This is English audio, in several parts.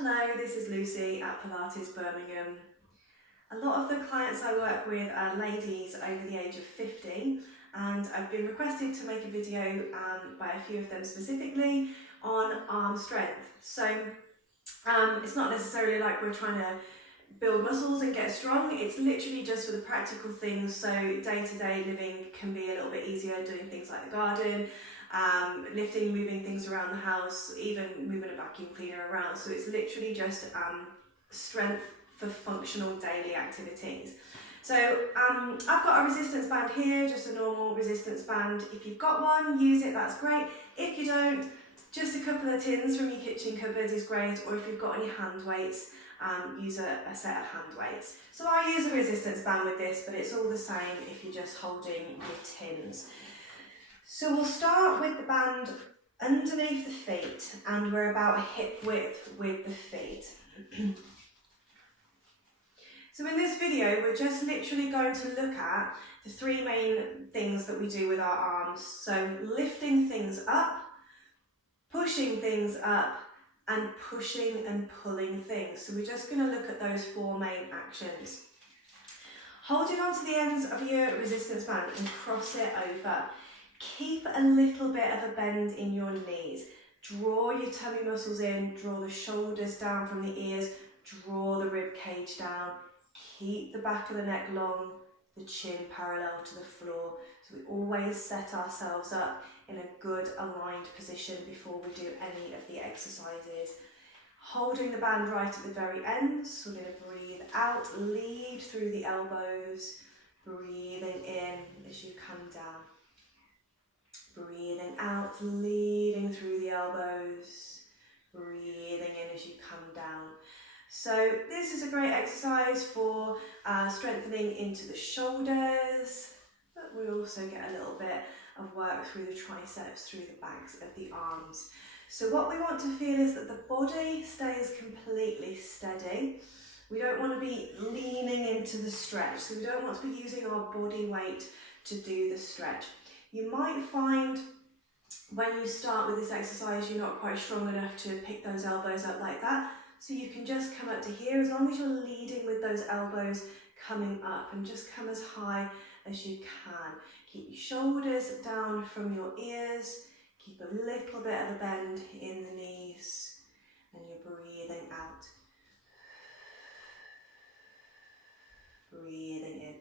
Hello, this is Lucy at Pilates Birmingham. A lot of the clients I work with are ladies over the age of 50, and I've been requested to make a video by a few of them specifically on arm strength. So it's not necessarily like we're trying to build muscles and get strong, it's literally just for the practical things, so day-to-day living can be a little bit easier, doing things like the garden, lifting, moving things around the house, even moving a vacuum cleaner around. So it's literally just strength for functional daily activities. So I've got a resistance band here, just a normal resistance band. If you've got one, use it, that's great. If you don't, just a couple of tins from your kitchen cupboard is great, or if you've got any hand weights, use a set of hand weights. So I use a resistance band with this, but it's all the same if you're just holding your tins. So we'll start with the band underneath the feet, and we're about hip width with the feet. So in this video, we're just literally going to look at the three main things that we do with our arms. So lifting things up, pushing things up, and pushing and pulling things. So we're just going to look at those four main actions. Holding onto the ends of your resistance band and cross it over. Keep a little bit of a bend in your knees. Draw your tummy muscles in, draw the shoulders down from the ears, draw the rib cage down. Keep the back of the neck long, the chin parallel to the floor. So we always set ourselves up in a good aligned position before we do any of the exercises. Holding the band right at the very end, so we're going to breathe out, lead through the elbows, breathing in as you come down. Breathing out, leading through the elbows, breathing in as you come down. So this is a great exercise for strengthening into the shoulders, but we also get a little bit of work through the triceps, through the backs of the arms. So what we want to feel is that the body stays completely steady. We don't want to be leaning into the stretch, so we don't want to be using our body weight to do the stretch. You might find when you start with this exercise you're not quite strong enough to pick those elbows up like that, so you can just come up to here as long as you're leading with those elbows coming up, and just come as high as you can. Keep your shoulders down from your ears, keep a little bit of a bend in the knees, and you're breathing out. Breathing in.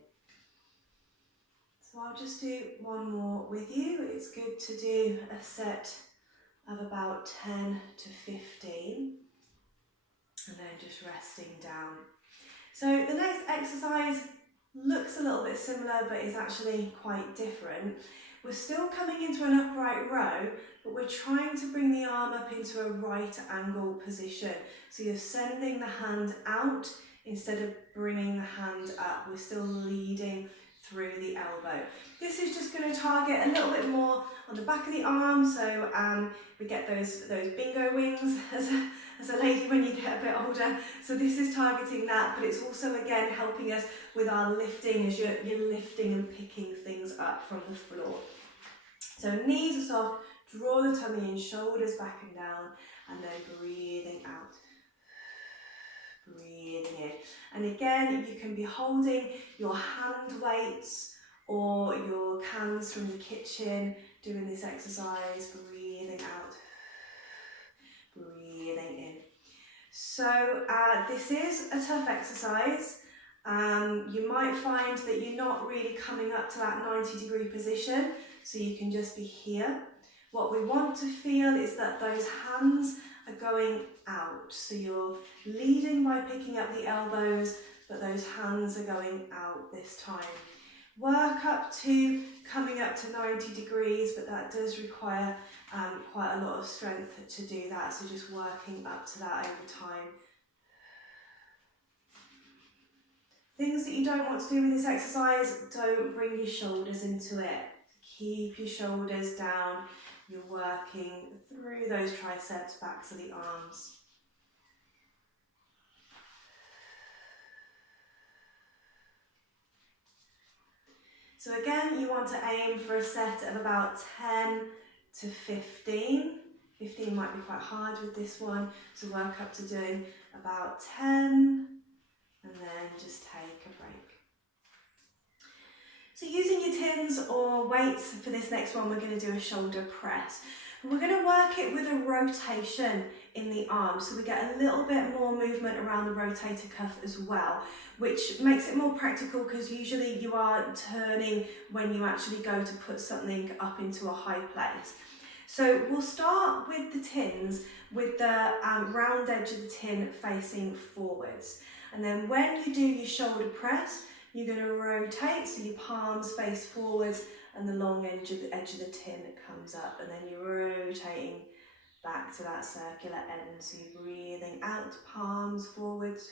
So I'll just do one more with you. It's good to do a set of about 10 to 15, and then just resting down. So the next exercise looks a little bit similar, but is actually quite different. We're still coming into an upright row, but we're trying to bring the arm up into a right angle position. So you're sending the hand out instead of bringing the hand up. We're still leading through the elbow. This is just going to target a little bit more on the back of the arm, so we get those bingo wings as a lady when you get a bit older. So this is targeting that, but it's also again helping us with our lifting as you're lifting and picking things up from the floor. So knees are soft, draw the tummy in, shoulders back and down, and then breathing out. Breathing in. And again, you can be holding your hand weights or your cans from the kitchen, doing this exercise, breathing out, breathing in. So this is a tough exercise. You might find that you're not really coming up to that 90-degree position, so you can just be here. What we want to feel is that those hands are going out. So you're leading by picking up the elbows, but those hands are going out this time. Work up to coming up to 90 degrees, but that does require quite a lot of strength to do that. So just working up to that over time. Things that you don't want to do with this exercise, don't bring your shoulders into it. Keep your shoulders down. You're working through those triceps, backs of the arms. So again, you want to aim for a set of about 10 to 15. 15 might be quite hard with this one, so work up to doing about 10 and then just take a break. So using your tins or weights for this next one, we're going to do a shoulder press. We're going to work it with a rotation in the arm, so we get a little bit more movement around the rotator cuff as well, which makes it more practical because usually you are turning when you actually go to put something up into a high place. So we'll start with the tins with the round edge of the tin facing forwards, and then when you do your shoulder press, you're going to rotate so your palms face forwards and the long edge of the tin comes up, and then you're rotating back to that circular end. So you're breathing out, palms forwards,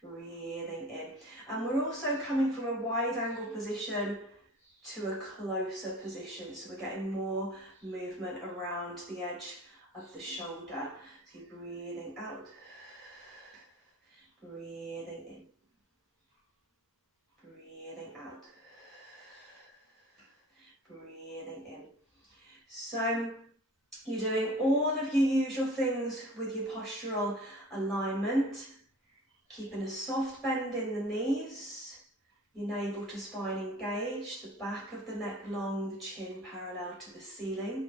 breathing in. And we're also coming from a wide angle position to a closer position, so we're getting more movement around the edge of the shoulder. So you're breathing out, breathing in, breathing out, breathing in. So you're doing all of your usual things with your postural alignment, keeping a soft bend in the knees, your navel to spine engaged, the back of the neck long, the chin parallel to the ceiling.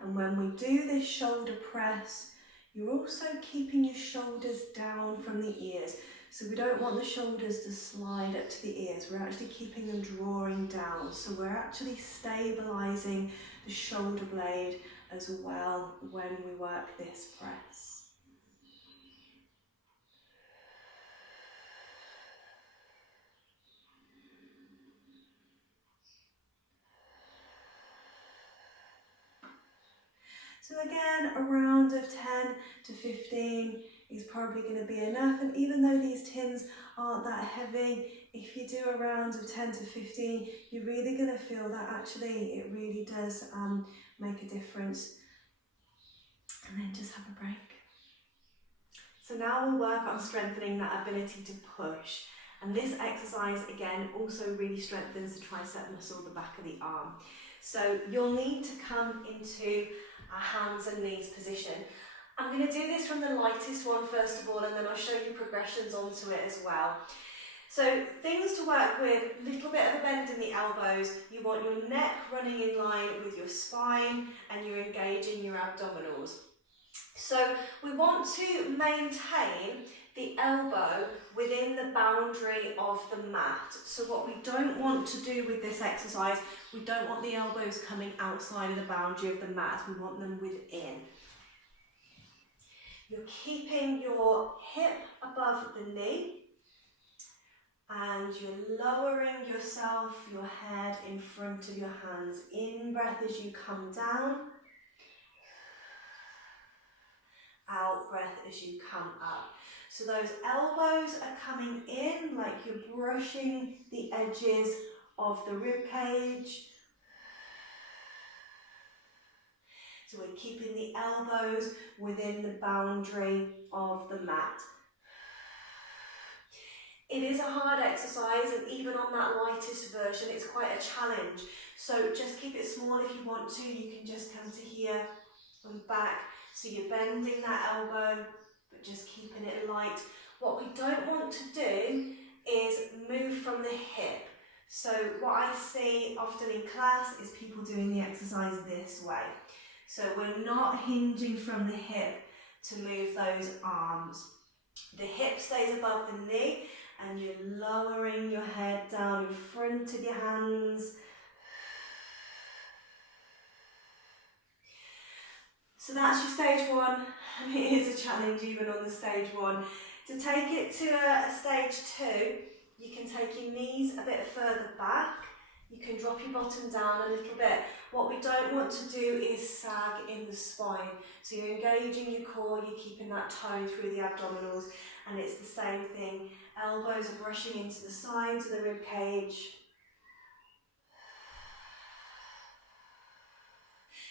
And when we do this shoulder press, you're also keeping your shoulders down from the ears. So we don't want the shoulders to slide up to the ears, we're actually keeping them drawing down. So we're actually stabilising the shoulder blade as well when we work this press. So again, a round of 10 to 15 is probably going to be enough, and even though these tins aren't that heavy, if you do a round of 10 to 15, you're really going to feel that actually it really does make a difference. And then just have a break. So now we'll work on strengthening that ability to push. And this exercise again also really strengthens the tricep muscle, the back of the arm. So you'll need to come into a hands and knees position. I'm going to do this from the lightest one first of all, and then I'll show you progressions onto it as well. So things to work with, little bit of a bend in the elbows. You want your neck running in line with your spine and you're engaging your abdominals. So we want to maintain the elbow within the boundary of the mat. So what we don't want to do with this exercise, we don't want the elbows coming outside of the boundary of the mat, we want them within. You're keeping your hip above the knee and you're lowering yourself, your head in front of your hands. In breath as you come down, out breath as you come up. So those elbows are coming in like you're brushing the edges of the rib cage. So we're keeping the elbows within the boundary of the mat. It is a hard exercise, and even on that lightest version it's quite a challenge. So just keep it small if you want to. You can just come to here and back. So you're bending that elbow, but just keeping it light. What we don't want to do is move from the hip. So what I see often in class is people doing the exercise this way. So we're not hinging from the hip to move those arms. The hip stays above the knee and you're lowering your head down in front of your hands. So that's your stage one, and it is a challenge even on the stage one. To take it to a stage two, you can take your knees a bit further back, you can drop your bottom down a little bit. What we don't want to do is sag in the spine. So you're engaging your core, you're keeping that tone through the abdominals, and it's the same thing. Elbows are brushing into the sides of the rib cage.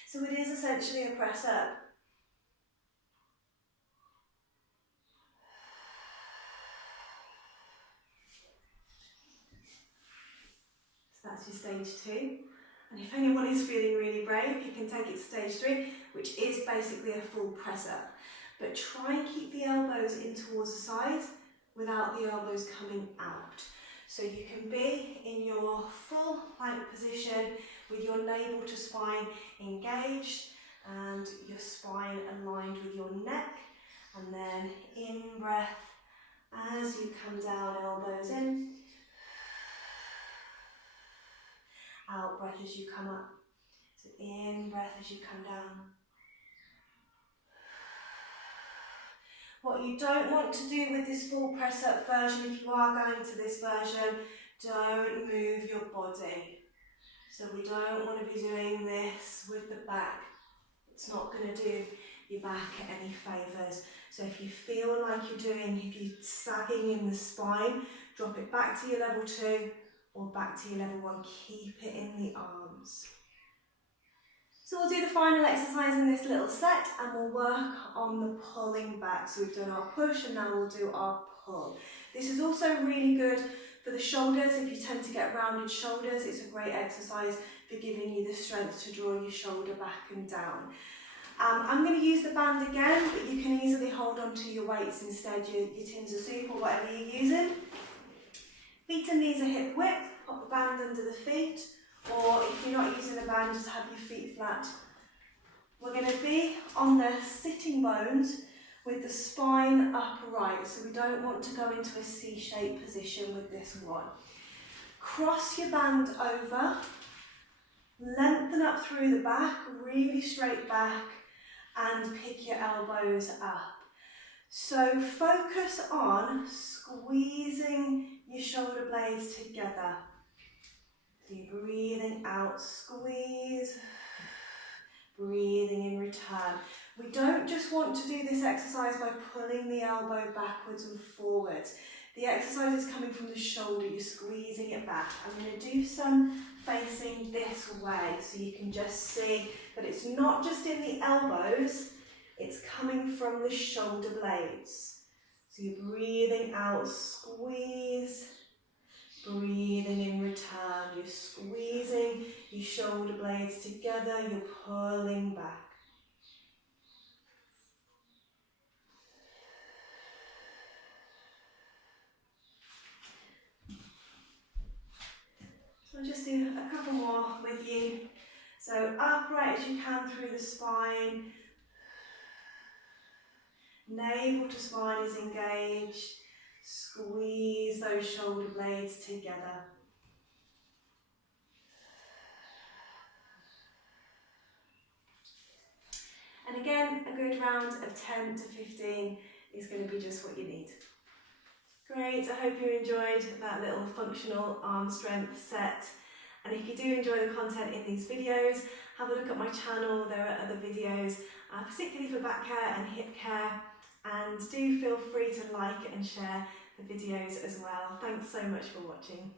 So it is essentially a press up. So that's your stage two. And if anyone is feeling really brave, you can take it to stage 3, which is basically a full press up. But try and keep the elbows in towards the sides without the elbows coming out. So you can be in your full plank position with your navel to spine engaged and your spine aligned with your neck. And then in breath as you come down, elbows in. Out breath as you come up. So in breath as you come down. What you don't want to do with this full press up version, if you are going to this version, don't move your body. So we don't want to be doing this with the back. It's not going to do your back any favours. So if you feel like if you're sagging in the spine, drop it back to your level 2 or back to your level 1. Keep it in the arms. So we'll do the final exercise in this little set and we'll work on the pulling back. So we've done our push and now we'll do our pull. This is also really good for the shoulders. If you tend to get rounded shoulders, it's a great exercise for giving you the strength to draw your shoulder back and down. I'm going to use the band again, but you can easily hold on to your weights instead, your tins of soup or whatever you're using. Feet and knees are hip width, pop the band under the feet, or if you're not using a band, just have your feet flat. We're going to be on the sitting bones with the spine upright, so we don't want to go into a C-shaped position with this one. Cross your band over, lengthen up through the back, really straight back, and pick your elbows up. So focus on squeezing your shoulder blades together. So you're breathing out, squeeze, breathing in return. We don't just want to do this exercise by pulling the elbow backwards and forwards. The exercise is coming from the shoulder, you're squeezing it back. I'm going to do some facing this way so you can just see that it's not just in the elbows, it's coming from the shoulder blades. So you're breathing out, squeeze, breathing in return. You're squeezing your shoulder blades together, you're pulling back. So I'll just do a couple more with you. So upright as you can through the spine. Navel to spine is engaged. Squeeze those shoulder blades together. And again, a good round of 10 to 15 is going to be just what you need. Great, I hope you enjoyed that little functional arm strength set. And if you do enjoy the content in these videos, have a look at my channel. There are other videos, particularly for back care and hip care. And do feel free to like and share the videos as well. Thanks so much for watching.